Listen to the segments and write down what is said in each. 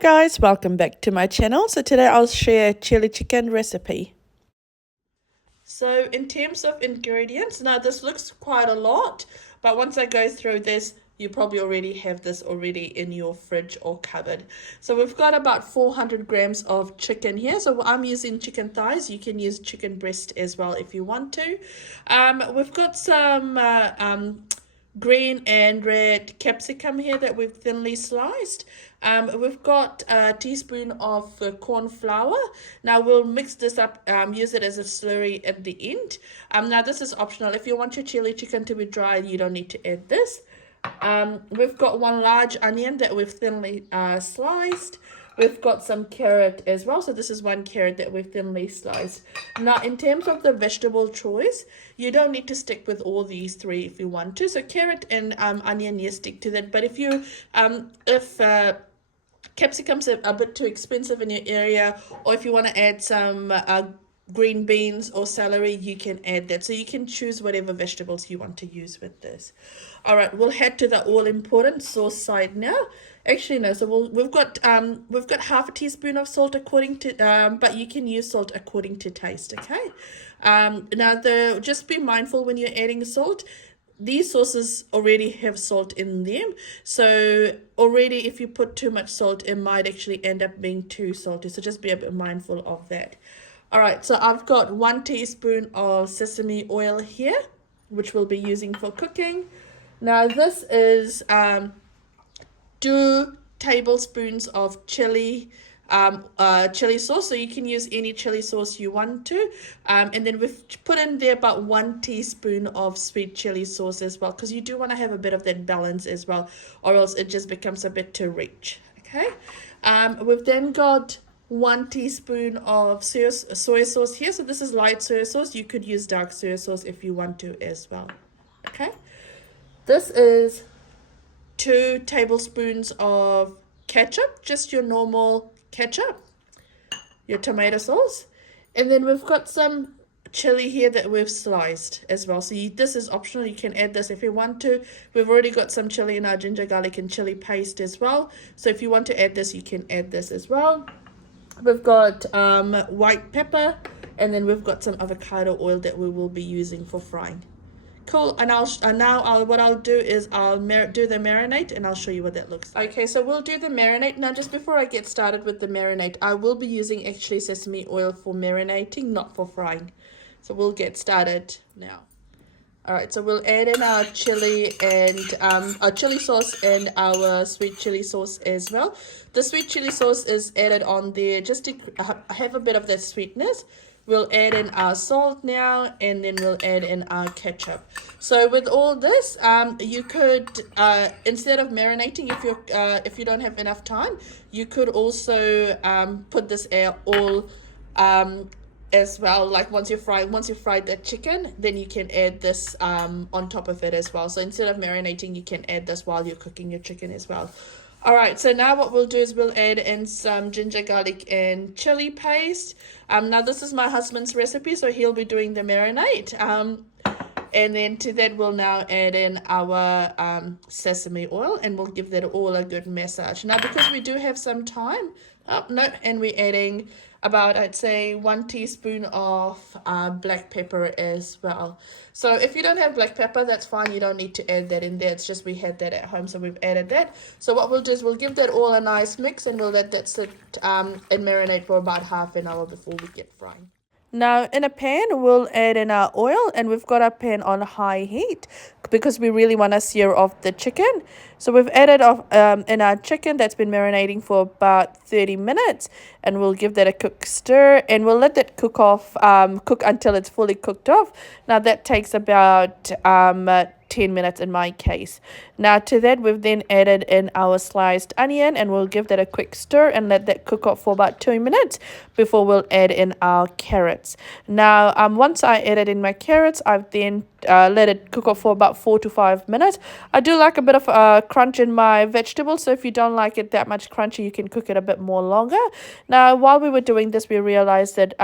Guys, welcome back to my channel. So today I'll share a chili chicken recipe. So in terms of ingredients, now this looks quite a lot, but once I go through this, you probably already have this already in your fridge or cupboard. So we've got about 400 grams of chicken here. So I'm using chicken thighs. You can use chicken breast as well if you want to. We've got some green and red capsicum here that we've thinly sliced. We've got a teaspoon of corn flour. Now we'll mix this up, use it as a slurry at the end. Now this is optional. If you want your chili chicken to be dry, you don't need to add this. We've got one large onion that we've thinly sliced. We've got some carrot as well. So this is one carrot that we've thinly sliced. Now, in terms of the vegetable choice, you don't need to stick with all these three if you want to. So carrot and onion, yes, stick to that. But if capsicum's a bit too expensive in your area, or if you want to add some green beans or celery, you can add that. So you can choose whatever vegetables you want to use with this. All right, we'll head to the all important sauce side now. Actually no, so we've got half a teaspoon of salt according to but you can use salt according to taste. Okay. Now just be mindful when you're adding salt. These sauces already have salt in them, so already if you put too much salt, it might actually end up being too salty, so just be a bit mindful of that. All right, so I've got 1 teaspoon of sesame oil here, which we'll be using for cooking. Now this is 2 tablespoons of chili sauce, so you can use any chili sauce you want to, and then we've put in there about 1 teaspoon of sweet chili sauce as well, because you do want to have a bit of that balance as well, or else it just becomes a bit too rich. Okay. We've then got 1 teaspoon of soy sauce here. So this is light soy sauce. You could use dark soy sauce if you want to as well. Okay. This is 2 tablespoons of ketchup, just your normal ketchup, your tomato sauce. And then we've got some chili here that we've sliced as well. So this is optional. You can add this if you want to. We've already got some chili in our ginger, garlic, and chili paste as well. So if you want to add this, you can add this as well. We've got white pepper, and then we've got some avocado oil that we will be using for frying. Cool. And what I'll do is I'll do the marinade, and I'll show you what that looks like. Okay, so we'll do the marinade. Now, just before I get started with the marinade, I will be using actually sesame oil for marinating, not for frying. So we'll get started now. All right, so we'll add in our chili and our chili sauce and our sweet chili sauce as well. The sweet chili sauce is added on there just to have a bit of that sweetness. We'll add in our salt now, and then we'll add in our ketchup. So with all this, you could instead of marinating, if you don't have enough time, you could also put this all as well. Like once you fried that chicken, then you can add this on top of it as well. So instead of marinating, you can add this while you're cooking your chicken as well. All right, so now what we'll do is we'll add in some ginger, garlic, and chili paste. Now this is my husband's recipe, so he'll be doing the marinade. And then to that, we'll now add in our sesame oil, and we'll give that all a good massage. Now, because we do have some time, and we're adding about, I'd say, 1 teaspoon of black pepper as well. So if you don't have black pepper, that's fine. You don't need to add that in there. It's just we had that at home, so we've added that. So what we'll do is we'll give that all a nice mix, and we'll let that sit and marinate for about half an hour before we get frying. Now, in a pan, we'll add in our oil, and we've got our pan on high heat because we really want to sear off the chicken. So we've added in our chicken that's been marinating for about 30 minutes, and we'll give that a quick stir, and we'll let that cook until it's fully cooked off. Now, that takes about 10 minutes in my case. Now to that, we've then added in our sliced onion, and we'll give that a quick stir and let that cook up for about 2 minutes before we'll add in our carrots. Now once I added in my carrots, I've then let it cook up for about 4 to 5 minutes. I do like a bit of crunch in my vegetables, so if you don't like it that much crunchy, you can cook it a bit more longer. Now, while we were doing this, we realized that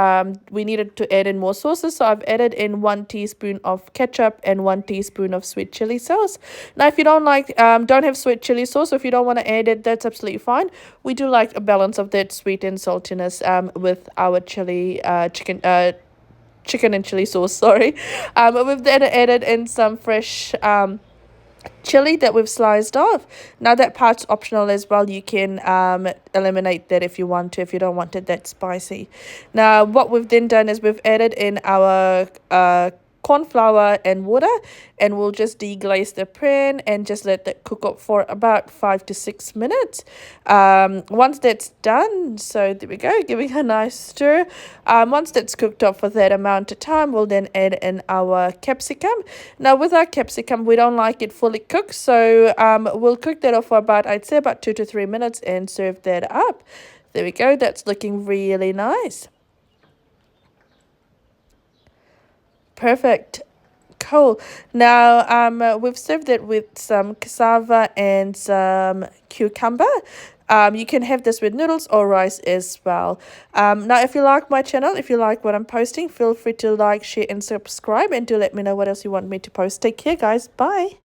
we needed to add in more sauces, so I've added in 1 teaspoon of ketchup and 1 teaspoon of sweet chili sauce. Now, if you don't have sweet chili sauce, or if you don't want to add it, that's absolutely fine. We do like a balance of that sweet and saltiness with our chicken and chili sauce, sorry. We've then added in some fresh chili that we've sliced off. Now that part's optional as well. You can eliminate that if you want to, if you don't want it that spicy. Now what we've then done is we've added in our corn flour and water, and we'll just deglaze the pan and just let that cook up for about 5 to 6 minutes. Once that's done, so there we go, giving a nice stir. Once that's cooked up for that amount of time, we'll then add in our capsicum. Now with our capsicum, we don't like it fully cooked, so we'll cook that off for about, I'd say about 2 to 3 minutes and serve that up. There we go, that's looking really nice. Perfect. Cool. Now, we've served it with some cassava and some cucumber. You can have this with noodles or rice as well. Now, if you like my channel, if you like what I'm posting, feel free to like, share, and subscribe. And do let me know what else you want me to post. Take care, guys. Bye.